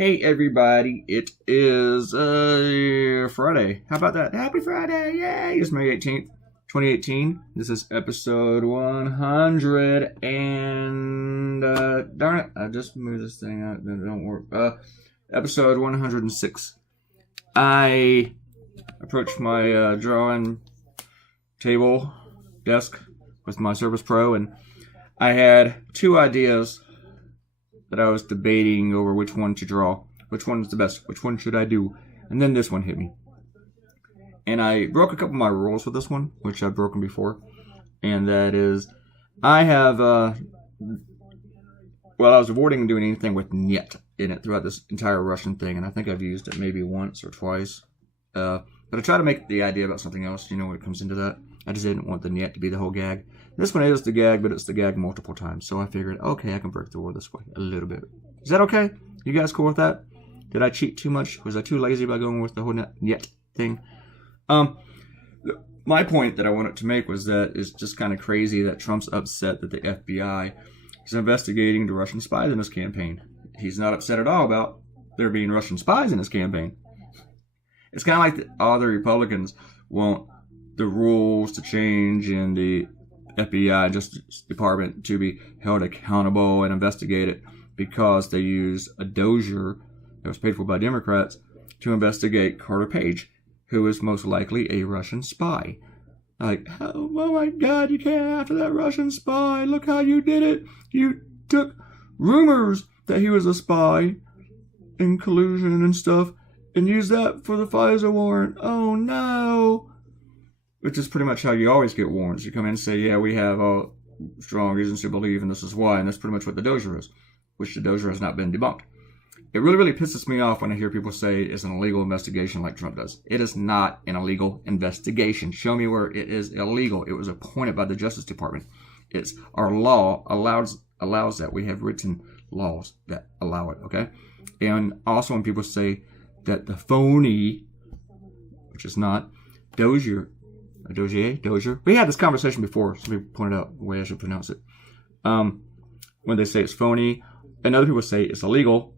Hey everybody, it is Friday. How about that? Happy Friday! Yay! It's May 18th, 2018. This is episode 100 and darn it, I just moved this thing out. It don't work. Episode 106. I approached my drawing table desk with my Surface Pro, and I had two ideas that I was debating over which one to draw. Which one's the best? Which one should I do? And then this one hit me. And I broke a couple of my rules with this one, which I've broken before. And that is, I have, I was avoiding doing anything with "niet" in it throughout this entire Russian thing. And I think I've used it maybe once or twice. But I try to make the idea about something else, when it comes into that. I just didn't want the "niet" to be the whole gag. This one is the gag, but it's the gag multiple times. So I figured, okay, I can break the rule this way a little bit. Is that okay? You guys cool with that? Did I cheat too much? Was I too lazy by going with the whole "niet" thing? My point that I wanted to make was that it's just kind of crazy that Trump's upset that the FBI is investigating the Russian spies in his campaign. He's not upset at all about there being Russian spies in his campaign. It's kind of like all the Republicans want the rules to change in the FBI Justice Department to be held accountable and investigated because they used a dozier that was paid for by Democrats to investigate Carter Page, who is most likely a Russian spy. Like, oh my God, you can't after that Russian spy. Look how you did it. You took rumors that he was a spy in collusion and stuff and used that for the FISA warrant. Oh no. Which is pretty much how you always get warrants. You come in and say, yeah, we have strong reasons to believe, and this is why. And that's pretty much what the dozier is, which the dozier has not been debunked. It really, really pisses me off when I hear people say it's an illegal investigation like Trump does. It is not an illegal investigation. Show me where it is illegal. It was appointed by the Justice Department. It's our law allows that. We have written laws that allow it, okay? And also when people say that the phony, which is not dozier, Dozier. We had this conversation before. Somebody pointed out the way I should pronounce it. When they say it's phony, and other people say it's illegal.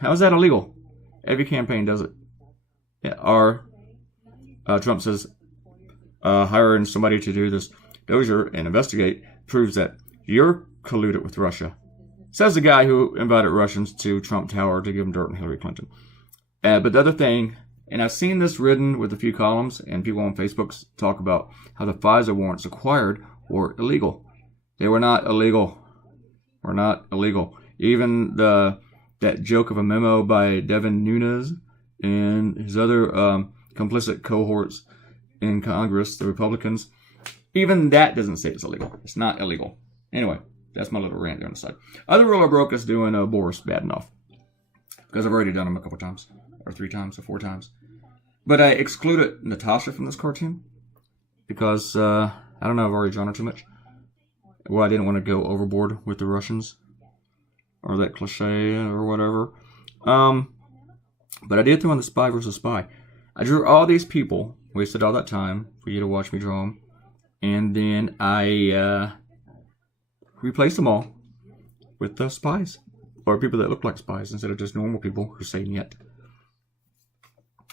How is that illegal? Every campaign does it. Yeah, Trump says hiring somebody to do this dozier and investigate proves that you're colluded with Russia. Says the guy who invited Russians to Trump Tower to give him dirt on Hillary Clinton. But the other thing, and I've seen this written with a few columns, and people on Facebook talk about how the FISA warrants acquired were illegal. They were not illegal. Even that joke of a memo by Devin Nunes and his other complicit cohorts in Congress, the Republicans, even that doesn't say it's illegal. It's not illegal. Anyway, that's my little rant there on the side. Other rule I broke is doing Boris Badenoff, because I've already done him a couple times. Or 3 times, or 4 times. But I excluded Natasha from this cartoon because, I don't know, I've already drawn her too much. Well, I didn't want to go overboard with the Russians or that cliche or whatever. But I did throw in the spy versus spy. I drew all these people, wasted all that time for you to watch me draw them, and then I replaced them all with the spies, or people that look like spies instead of just normal people who say "niet."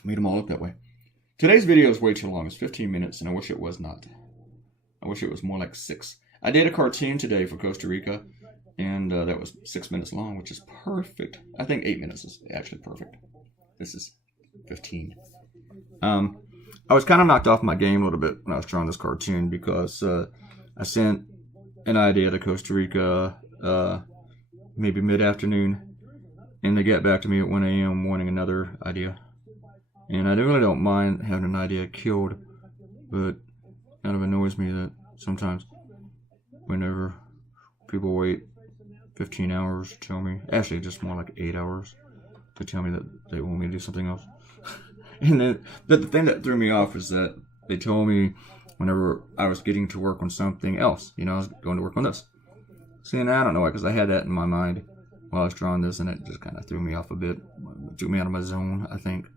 Made them all look that way. Today's video is way too long. It's 15 minutes, and I wish it was not. I wish it was more like 6. I did a cartoon today for Costa Rica, and that was 6 minutes long, which is perfect. I think 8 minutes is actually perfect. This is 15. I was kind of knocked off my game a little bit when I was drawing this cartoon because I sent an idea to Costa Rica maybe mid-afternoon, and they got back to me at 1 a.m. wanting another idea. And I really don't mind having an idea killed, but it kind of annoys me that sometimes whenever people wait 15 hours to tell me, actually just more like 8 hours to tell me that they want me to do something else. And then the thing that threw me off is that they told me whenever I was getting to work on something else, I was going to work on this. See, and I don't know why, because I had that in my mind while I was drawing this, and it just kind of threw me off a bit. It threw me out of my zone, I think.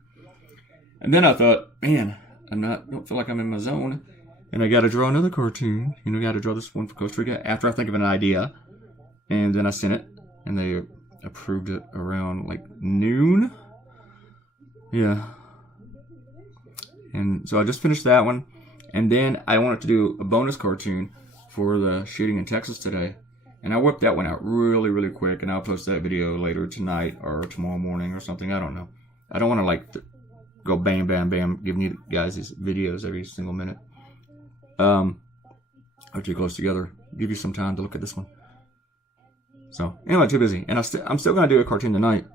And then I thought, man, don't feel like I'm in my zone. And I got to draw another cartoon. Got to draw this one for Costa Rica after I think of an idea. And then I sent it. And approved it around like noon. Yeah. And so I just finished that one. And then I wanted to do a bonus cartoon for the shooting in Texas today. And I whipped that one out really, really quick. And I'll post that video later tonight or tomorrow morning or something. I don't know. I don't want to like go bam, bam, bam, giving you guys these videos every single minute. Or too close together. Give you some time to look at this one. So, anyway, too busy. And I'm still going to do a cartoon tonight.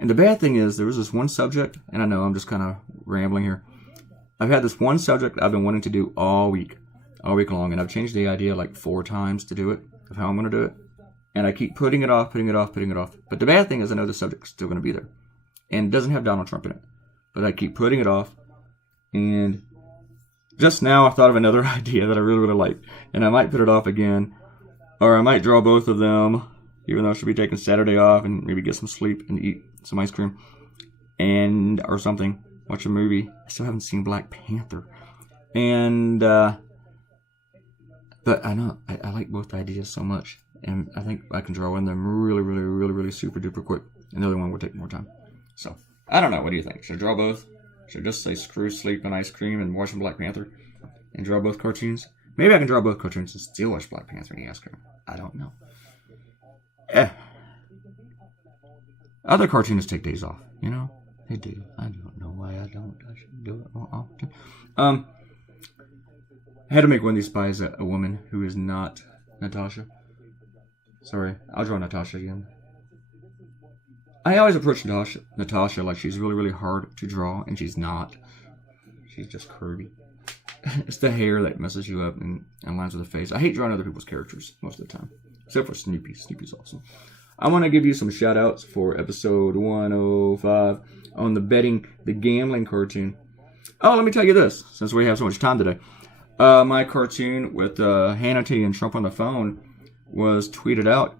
And the bad thing is, there was this one subject, and I know I'm just kind of rambling here. I've had this one subject I've been wanting to do all week long, and I've changed the idea like 4 times to do it, of how I'm going to do it. And I keep putting it off. But the bad thing is, I know the subject's still going to be there. And it doesn't have Donald Trump in it. But I keep putting it off. And just now, I thought of another idea that I really, really like. And I might put it off again. Or I might draw both of them, even though I should be taking Saturday off and maybe get some sleep and eat some ice cream. Or something. Watch a movie. I still haven't seen Black Panther. And, but I know, I like both ideas so much. And I think I can draw one of them really, really, really, really super duper quick. And the other one will take more time. So, I don't know. What do you think? Should I draw both? Should I just say screw sleep and ice cream and watching Black Panther? And draw both cartoons? Maybe I can draw both cartoons and still watch Black Panther and eat ice cream. I don't know. Other cartoonists take days off, you know? They do. I don't know why I don't. I should do it more often. I had to make one of these spies a woman who is not Natasha. Sorry, I'll draw Natasha again. I always approach Natasha like she's really, really hard to draw, and she's not. She's just curvy. It's the hair that messes you up and lines with the face. I hate drawing other people's characters most of the time. Except for Snoopy. Snoopy's awesome. I want to give you some shout-outs for episode 105 on the gambling cartoon. Oh, let me tell you this, since we have so much time today. My cartoon with Hannity and Trump on the phone was tweeted out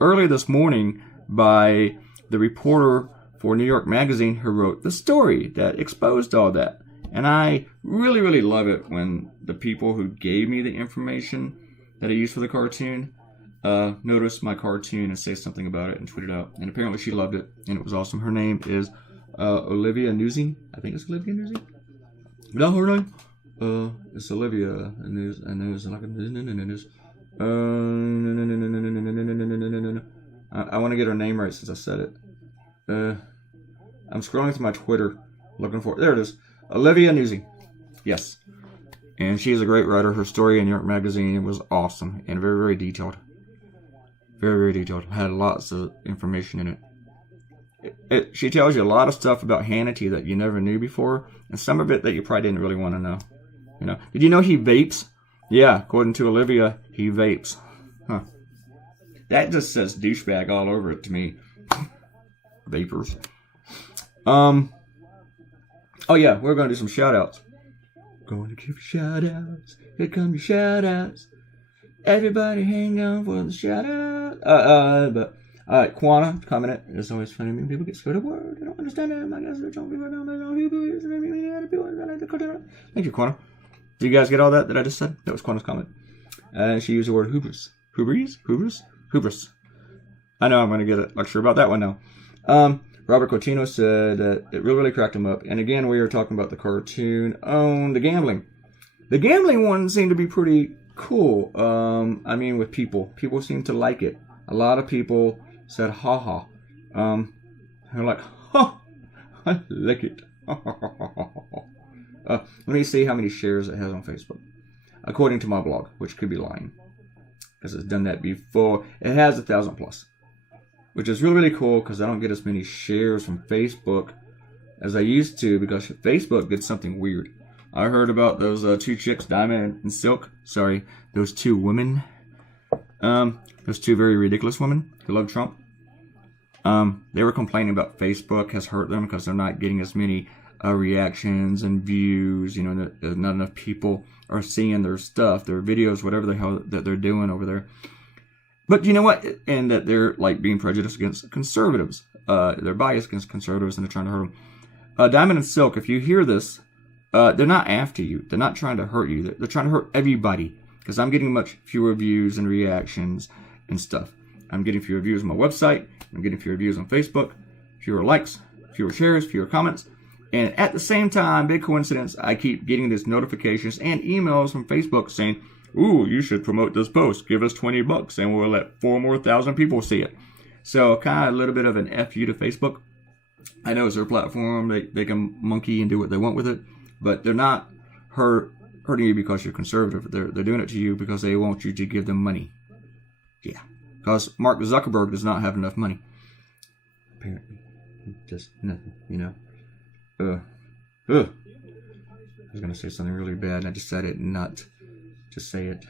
early this morning by the reporter for New York Magazine who wrote the story that exposed all that. And I really, really love it when the people who gave me the information that I used for the cartoon noticed my cartoon and say something about it and tweet it out. And apparently she loved it, and it was awesome. Her name is Olivia Newsy. I think it's Olivia Newsy. Is that her name? It's Olivia News. I want to get her name right since I said it. I'm scrolling through my Twitter looking for it. There it is. Olivia Newsy. Yes. And she is a great writer. Her story in New York Magazine was awesome and very, very detailed. Very, very detailed. Had lots of information in it. She tells you a lot of stuff about Hannity that you never knew before, and some of it that you probably didn't really want to know. You know, did you know he vapes? Yeah, according to Olivia, he vapes. Huh. That just says douchebag all over it to me. Vapors. Oh yeah, we're going to do some shout-outs. Going to give shout-outs. Here come the shout-outs. Everybody hang on for the shout-out. Quana commented, it's always funny when people get scared of words. I don't understand them. I guess they're trying to be Thank you, Quana. Did you guys get all that I just said? That was Quana's comment. She used the word hubris. Hubris. I know I'm going to get a lecture about that one now. Robert Cotino said that it really, really cracked him up. And again, we are talking about the cartoon on the gambling. The gambling one seemed to be pretty cool. I mean, with people. People seem to like it. A lot of people said, ha ha. They're like, ha, I like it. Let me see how many shares it has on Facebook. According to my blog, which could be lying, because it's done that before. It has 1,000 plus, which is really, really cool because I don't get as many shares from Facebook as I used to, because Facebook did something weird. I heard about those 2 chicks, Diamond and Silk. Sorry, those 2 women. Those 2 very ridiculous women who love Trump. They were complaining about Facebook has hurt them because they're not getting as many reactions and views. You know, not enough people are seeing their stuff, their videos, whatever the hell that they're doing over there. But you know what? And that they're like being prejudiced against conservatives. They're biased against conservatives and they're trying to hurt them. Diamond and Silk, if you hear this, they're not after you. They're not trying to hurt you. They're trying to hurt everybody. Because I'm getting much fewer views and reactions and stuff. I'm getting fewer views on my website. I'm getting fewer views on Facebook, fewer likes, fewer shares, fewer comments. And at the same time, big coincidence, I keep getting these notifications and emails from Facebook saying, ooh, you should promote this post. Give us $20 and we'll let 4,000 more people see it. So kind of a little bit of an F you to Facebook. I know it's their platform. They can monkey and do what they want with it. But they're not hurting you because you're conservative. They're doing it to you because they want you to give them money. Yeah. Because Mark Zuckerberg does not have enough money. Apparently. Just nothing, you know. I was going to say something really bad and I decided not to say it.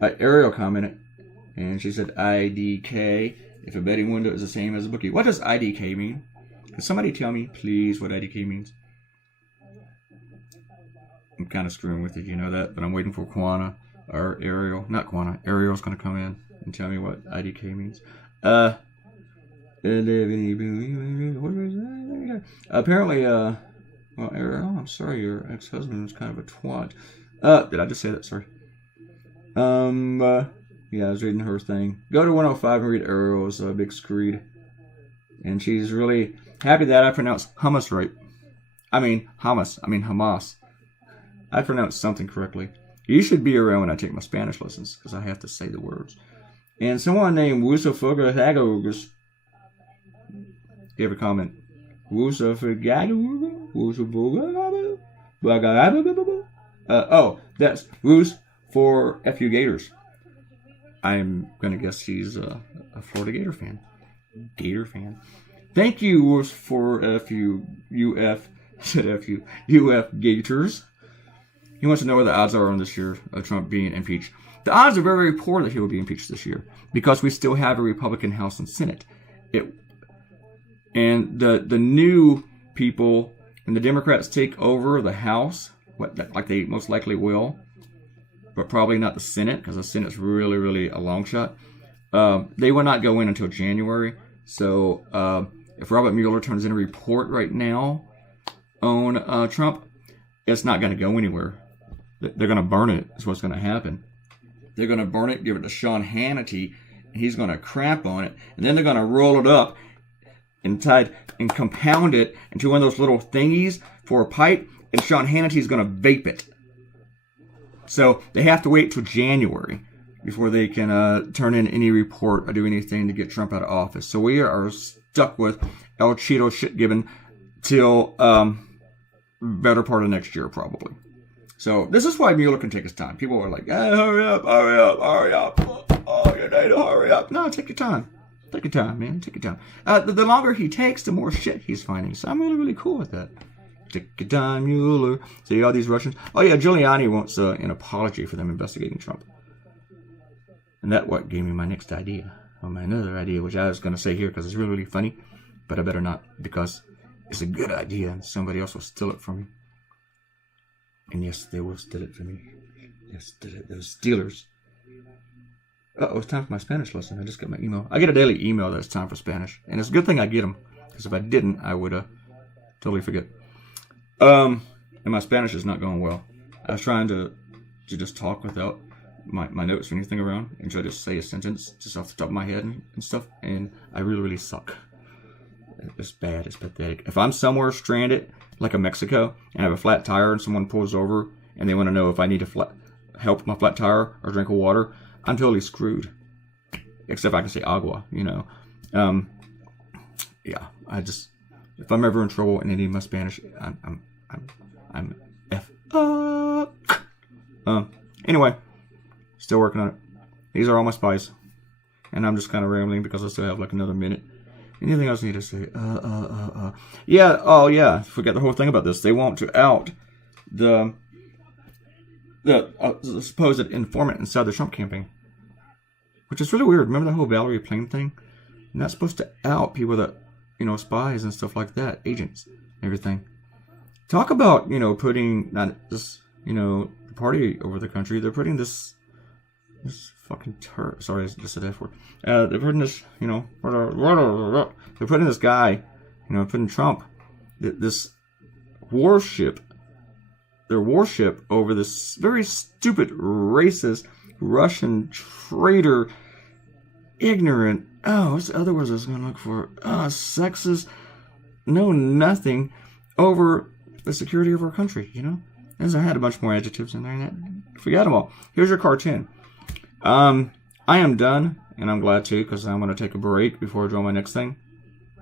Ariel commented and she said IDK. If a betting window is the same as a bookie. What does IDK mean? Can somebody tell me, please, what IDK means? I'm kind of screwing with it, you know that, but I'm waiting for Quana or Ariel. Not Quana. Ariel's going to come in and tell me what IDK means. Apparently, well, Ariel, I'm sorry, your ex-husband was kind of a twat. Did I just say that? Sorry. Yeah, I was reading her thing. Go to 105 and read Ariel's big screed. And she's really happy that I pronounced hummus right. I mean Hamas. I pronounced something correctly. You should be around when I take my Spanish lessons, because I have to say the words. And someone named Wusafuga Hagarugus gave a comment. Oh, that's Wus for FU Gators. I'm going to guess he's a Florida Gator fan. Thank you, Wus for UF Gators. He wants to know what the odds are on this year of Trump being impeached. The odds are very, very poor that he will be impeached this year because we still have a Republican House and Senate. And the new people and the Democrats take over the House, like they most likely will, but probably not the Senate because the Senate's really, really a long shot. They will not go in until January. So if Robert Mueller turns in a report right now on Trump, it's not going to go anywhere. They're going to burn it. That's what's going to happen. They're going to burn it, give it to Sean Hannity, and he's going to crap on it. And then they're going to roll it up and compound it into one of those little thingies for a pipe, and Sean Hannity's going to vape it. So they have to wait till January before they can turn in any report or do anything to get Trump out of office. So we are stuck with El Cheeto shit given till better part of next year, probably. So this is why Mueller can take his time. People are like, hey, hurry up. Oh, you need to hurry up. No, take your time. Take your time, man. Take your time. The longer he takes, the more shit he's finding. So I'm really, really cool with that. Take your time, Mueller. See all these Russians. Oh, yeah, Giuliani wants an apology for them investigating Trump. And that what gave me my next idea. Or my another idea, which I was going to say here because it's really, really funny. But I better not because it's a good idea and somebody else will steal it from me. And yes, they will steal it from me. Yes, those stealers. Uh-oh, it's time for my Spanish lesson. I just got my email. I get a daily email that it's time for Spanish. And it's a good thing I get them. Because if I didn't, I would totally forget. And my Spanish is not going well. I was trying to just talk without my notes or anything around. And try to say a sentence just off the top of my head and stuff. And I really, really suck. It's bad. It's pathetic. If I'm somewhere stranded, like in Mexico, and I have a flat tire and someone pulls over and they want to know if I need to help with my flat tire or drink of water, I'm totally screwed. Except I can say agua, you know. Yeah, if I'm ever in trouble and I need my Spanish, I'm F up. Anyway, still working on it. These are all my spies. And I'm just kind of rambling because I still have like another minute. Anything else I need to say? Yeah, oh yeah, forget the whole thing about this. They want to out the supposed informant inside the Trump campaign. Which is really weird. Remember that whole Valerie Plame thing? You're not supposed to out people that, spies and stuff like that, agents, and everything. Talk about, putting, not just, the party over the country. They're putting this fucking sorry, I just said F word. They're putting this, they're putting this guy, putting Trump, this warship, their warship over this very stupid, racist, Russian traitor ignorant. Oh, what's the other words I was going to look for? Sexist. Know nothing over the security of our country, you know? As I had a bunch more adjectives in there, and I forgot them all. Here's your cartoon. I am done, and I'm glad to, because I'm going to take a break before I draw my next thing,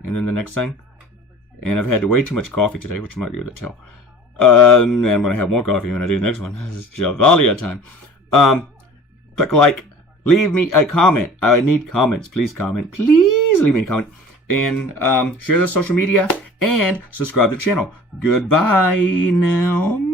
and then the next thing. And I've had way too much coffee today, which you might be able to tell. And I'm going to have more coffee when I do the next one. It's Javalia time. Click like. Leave me a comment. I need comments. Please comment. Please leave me a comment. And share the social media. And subscribe to the channel. Goodbye now.